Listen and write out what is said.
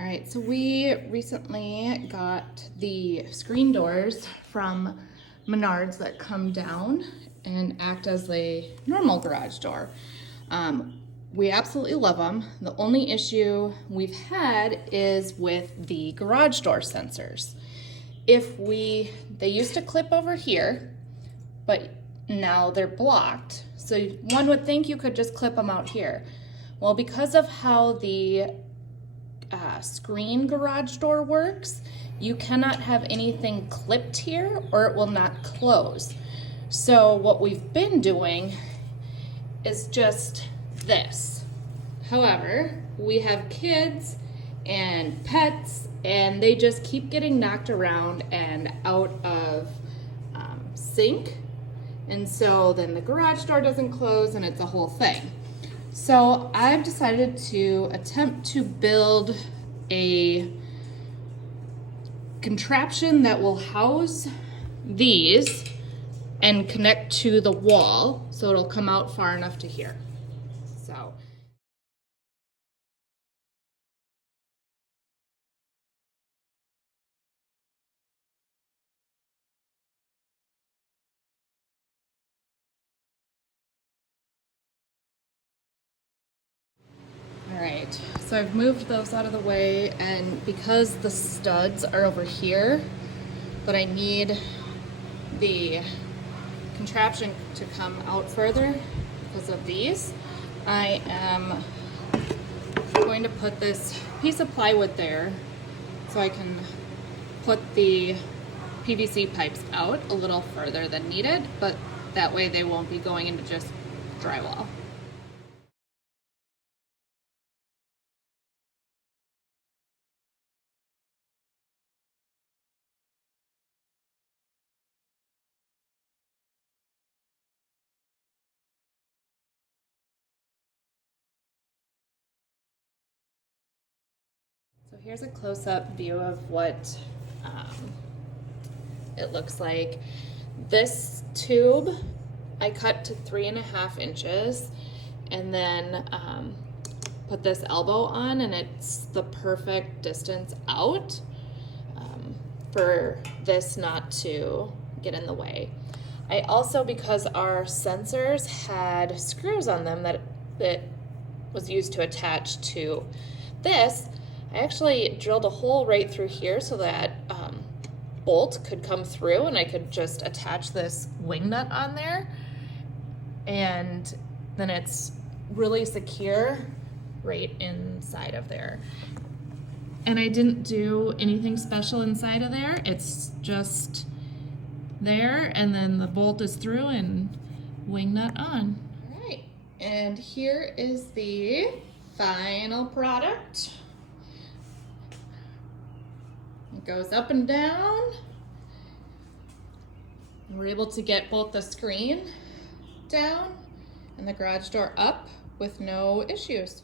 All right, so we recently got the screen doors from Menards that come down and act as a normal garage door. We absolutely love them. The only issue we've had is with the garage door sensors. They used to clip over here, but now they're blocked. So one would think you could just clip them out here. Well, because of how the screen garage door works, you cannot have anything clipped here or it will not close. So what we've been doing is just this. However, we have kids and pets and they just keep getting knocked around and out of sync. And so then the garage door doesn't close and it's a whole thing. So I've decided to attempt to build a contraption that will house these and connect to the wall so it'll come out far enough to here. So Alright, so I've moved those out of the way, and because the studs are over here, but I need the contraption to come out further because of these, I am going to put this piece of plywood there so I can put the PVC pipes out a little further than needed, but that way they won't be going into just drywall. So here's a close-up view of what it looks like. This tube I cut to 3.5 inches and then put this elbow on, and it's the perfect distance out for this not to get in the way. I also, because our sensors had screws on them that was used to attach to this, I actually drilled a hole right through here so that bolt could come through and I could just attach this wing nut on there, and then it's really secure right inside of there. And I didn't do anything special inside of there. It's just there, and then the bolt is through and wing nut on. All right, and here is the final product. It goes up and down. We're able to get both the screen down and the garage door up with no issues.